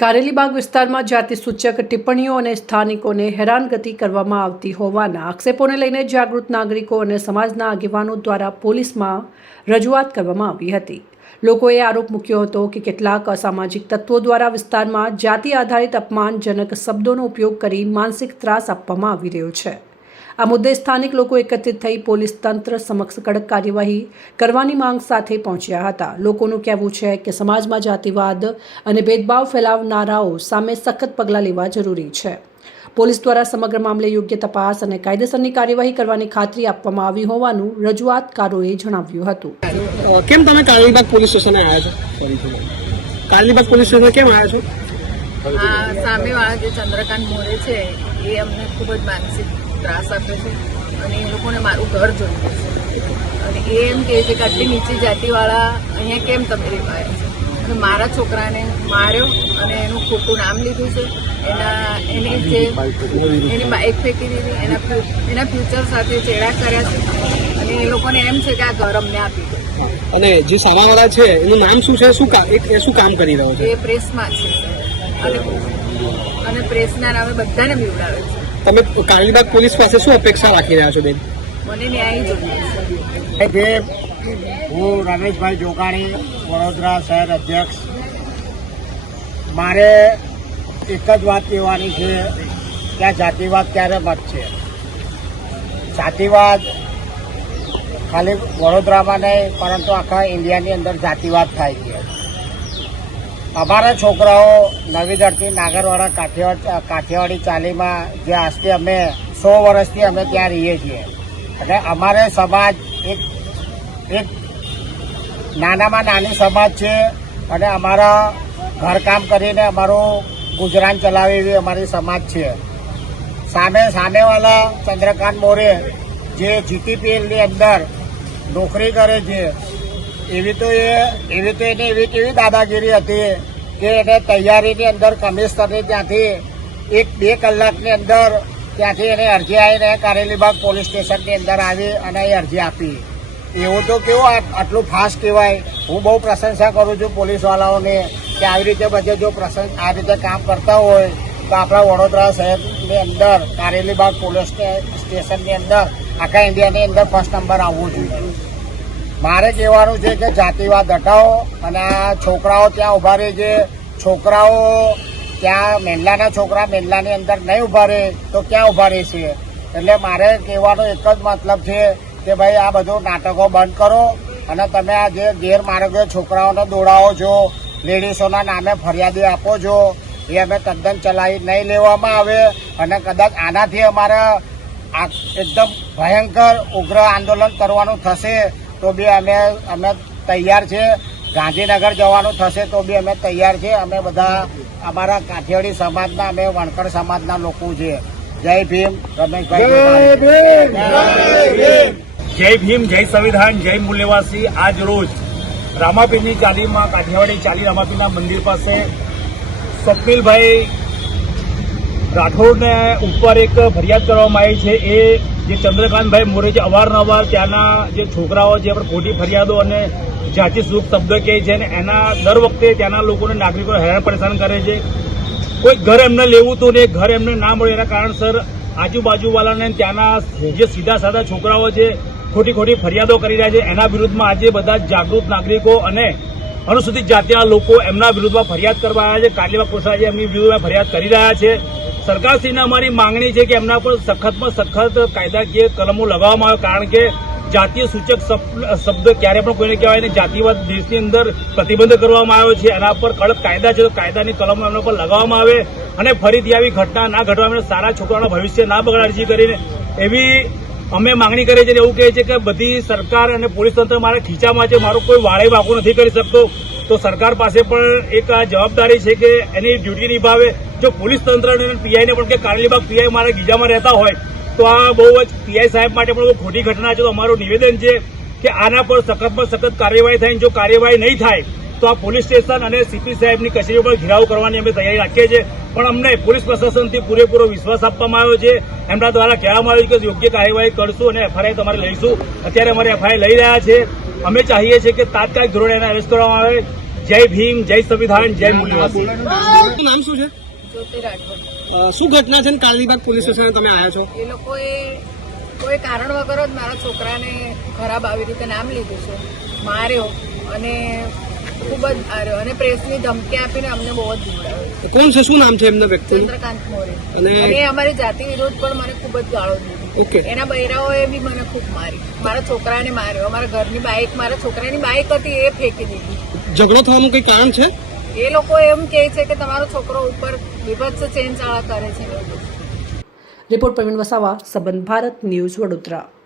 કારેલીબાગ વિસ્તારમાં જાતિ સૂચક ટિપ્પણીઓ અને સ્થાનિકોને હેરાનગતિ કરવામાં આવતી હોવાના આક્ષેપોને લઈને જાગૃત નાગરિકો અને સમાજના આગેવાનો દ્વારા પોલીસમાં રજૂઆત કરવામાં આવી હતી। લોકોએ આરોપ મૂક્યો હતો કે કેટલાક અસામાજિક તત્વો દ્વારા વિસ્તારમાં જાતિ આધારિત અપમાનજનક શબ્દોનો ઉપયોગ કરી માનસિક ત્રાસ આપવામાં આવી રહ્યો છે। આ મુદ્દે સ્થાનિક લોકો એકત્રિત થઈ પોલીસ તંત્ર સમક્ષ કડક કાર્યવાહી કરવાની માંગ સાથે પહોંચ્યા હતા। લોકોનું કહેવું છે કે સમાજમાં જાતિવાદ અને ભેદભાવ ફેલાવનારાઓ સામે સખત પગલાં લેવા જરૂરી છે। પોલીસ દ્વારા સમગ્ર મામલે યોગ્ય તપાસ અને કાયદેસરની કાર્યવાહી કરવાની ખાતરી આપવામાં આવી હોવાનું રજૂઆતકારોએ જણાવ્યું હતું। કેમ તમે કારેલીબાગ પોલીસ સ્ટેશને આવ્યા છો? કારેલીબાગ પોલીસ સ્ટેશને કેમ આવ્યા છો? સામેવાળા જે ચંદ્રકાંત મોરે છે એ અમને ખૂબ જ માનસિક ત્રાસ આપે છે અને એ લોકોને મારું ઘર જોયું છે અને એ એમ કહે છે કે આટલી નીચી જાતિવાળા અહીંયા કેમ તમે રહેવાયા છે અને મારા છોકરાને માર્યો અને એનું ખોટું નામ લીધું છે, એની બાઇક ફેંકી દીધી, એના ફ્યુચર સાથે ચેડા કર્યા છે અને એ લોકોને એમ છે કે આ ઘર અમને આપી દો। અને જે સામાવાળા છે એનું નામ શું છે? શું કામ કરી રહ્યો છે? એ પ્રેસમાં છે અને પ્રેસના નામે બધાને બીવડાવે છે। તમે કારેલીબાગ પોલીસ પાસે શું અપેક્ષા રાખી રહ્યા છો બેન? મને ન્યાય જોઈએ। હું રમેશભાઈ જોગાણી, વડોદરા શહેર અધ્યક્ષ। મારે એક જ વાત કહેવાની છે કે આ જાતિવાદ ક્યારે મટશે? જાતિવાદ ખાલી વડોદરામાં નહીં પરંતુ આખા ઇન્ડિયાની અંદર જાતિવાદ થાય છે। અમારા છોકરાઓ નવીદરથી નાગરવાડા કાઠિયાવાડી ચાલીમાં જે આજથી અમે 100 વર્ષથી અમે ત્યાં રહીએ છીએ અને અમારે સમાજ એક નાનામાં નાની સમાજ છે અને અમારા ઘરકામ કરીને અમારું ગુજરાન ચલાવે એવી અમારી સમાજ છે। સામેવાળા ચંદ્રકાંત મોરે જે જીટીપીએલની અંદર નોકરી કરે છે એવી તો એની એવી કેવી દાદાગીરી હતી કે એને તૈયારીની અંદર કમિશનરની ત્યાંથી 1-2 કલાકની અંદર ત્યાંથી એને અરજી આવીને કારેલીબાગ પોલીસ સ્ટેશનની અંદર આવી અને એ અરજી આપી। એવું તો કેવું આટલું ફાસ્ટ કહેવાય। હું બહુ પ્રશંસા કરું છું પોલીસવાળાઓને કે આવી રીતે બધે જો આ રીતે કામ કરતા હોય તો આપણા વડોદરા શહેરની અંદર કારેલીબાગ પોલીસ સ્ટેશનની અંદર આખા ઇન્ડિયાની અંદર ફર્સ્ટ નંબર આવવું જોઈએ। મારે કહેવાનું છે કે જાતિવાદ હટાવો અને આ છોકરાઓ ત્યાં ઊભા રહે છે। છોકરાઓ ત્યાં મેંદલાના છોકરા મેંદલાની અંદર નહીં ઊભા રહે તો ક્યાં ઊભા રહેશે? એટલે મારે કહેવાનો એક જ મતલબ છે કે ભાઈ આ બધું નાટકો બંધ કરો અને તમે આ જે ગેરમાર્ગે છોકરાઓને દોડાવો છો, લેડીઝોના નામે ફરિયાદી આપો છો, એ અમે તદ્દન ચલાવી નહીં લેવામાં આવે અને કદાચ આનાથી અમારે એકદમ ભયંકર ઉગ્ર આંદોલન કરવાનું થશે તો બી અમે તૈયાર છે। ગાંધીનગર જવાનું થશે તો બી અમે તૈયાર છે। અમે બધા અમારા કાઠિયાવાડી સમાજના અમે વણકર સમાજના લોકો છે। જય ભીમ, રમેશભાઈ। જય ભીમ, જય સંવિધાન, જય મૂલ્યવાસી। આજ રોજ રામાપીરની ચાલીમાં કાઠિયાવાડી ચાલી રામાપીરના મંદિર પાસે સ્વપ્નિલભાઈ રાઠોડને ઉપર એક ફરિયાદ કરવામાં આવી છે। એ જે ચંદ્રકાંતભાઈ મોરે જે અવારનવાર ત્યાંના જે છોકરાઓ જે ખોટી ફરિયાદો અને જાતિ સુખ શબ્દ કહે છે અને એના દર વખતે ત્યાંના લોકોને નાગરિકોને હેરાન પરેશાન કરે છે। કોઈ ઘર એમને લેવું હતું ને ઘર એમને ના મળે એના કારણસર આજુબાજુવાળાને ત્યાંના જે સીધા સાધા છોકરાઓ છે ખોટી ફરિયાદો કરી રહ્યા છે। એના વિરુદ્ધમાં આજે બધા જાગૃત નાગરિકો અને અનુસૂચિત જાતિના લોકો એમના વિરુદ્ધમાં ફરિયાદ કરવા આવ્યા છે। કારેલીબાગ પોલીસ આજે એમની વિરુદ્ધમાં ફરિયાદ કરી રહ્યા છે। સરકારશ્રીને અમારી માંગણી છે કે એમના પર સખતમાં સખત કાયદાકીય કલમો લગાવવામાં આવે, કારણ કે જાતીય સૂચક શબ્દ ક્યારે પણ કોઈને કહેવાય ને જાતિવાદ દેશની અંદર પ્રતિબંધ કરવામાં આવ્યો છે। એના પર કડક કાયદા છે તો કાયદાની કલમો એમના પર લગાવવામાં આવે અને ફરીથી આવી ઘટના ના ઘટવા માટે સારા છોકરાઓના ભવિષ્ય ના બગાડજી કરીને એવી અમે માંગણી કરીએ છીએ। એવું કહે છે કે બધી સરકાર અને પોલીસ તંત્ર મારા ખીચામાં છે, મારો કોઈ વાળે વાંકો નથી કરી શકતો। તો સરકાર પાસે પણ એક જવાબદારી છે કે એની ડ્યુટી નિભાવે। જો પોલીસ તંત્ર અને પીઆઈને પણ કે કારેલીબાગ પીઆઈ મારા ગીજામાં રહેતા હોય તો આ બહુ જ પીઆઈ સાહેબ માટે પણ બહુ ખોટી ઘટના છે। તો અમારું નિવેદન છે કે આના પર સખતમાં સખત કાર્યવાહી થાય। જો કાર્યવાહી નહીં થાય તો આ પોલીસ સ્ટેશન અને સીપી સાહેબની કચેરીઓ પર ઘેરાવ કરવાની અમે તૈયારી રાખીએ છીએ। પણ અમને પોલીસ પ્રશાસનથી પૂરેપૂરો વિશ્વાસ આપવામાં આવ્યો છે। એમના દ્વારા કહેવામાં આવ્યું છે કે યોગ્ય કાર્યવાહી કરશું અને એફઆઈઆર તમારે લઈશું। અત્યારે અમારે એફઆઈઆર લઈ રહ્યા છે। અમે ચાહીએ છીએ કે તાત્કાલિક ધોરણે એને અરેસ્ટ કરવામાં આવે। જય ભીમ, જય સંવિધાન, જય મૂલ્યવાસી. તમારું નામ શું છે? જ્યોતિ રાઠોડ. શું ઘટના છે ને કાલનીબાગ પોલીસ સ્ટેશને તમે આવ્યા છો? એ લોકોએ કોઈ કારણ વગર જ મારા છોકરાને ખરાબ આવી રીતે નામ લીધું છે, માર્યો અને ખૂબ જ માર્યો અને પ્રેસની ધમકી આપીને અમને બહુ જ દુખાવ્યો. કોણ છે, શું નામ છે એમના વ્યક્તિનું? ચંદ્રકાંત મોરે. અને- અને અમારી જાતિ વિરોધ પણ મને ખૂબ જ ગાળો દીધી. ઓકે. એના બૈરાઓએ બી મને ખૂબ મારી, મારા છોકરાને માર્યો. અમારા ઘરની બાઇક, મારા છોકરાની બાઇક હતી એ ફેંકી દીધી. ઝઘડો થવાનું કઈ કારણ છે? એ લોકો એમ કહે છે કે તમારો છોકરો ઉપર વિભત્સ ચેનચાળા કરે છે. રિપોર્ટ પ્રવીણ વસાવા, સંબંધ ભારત ન્યૂઝ, વડોદરા.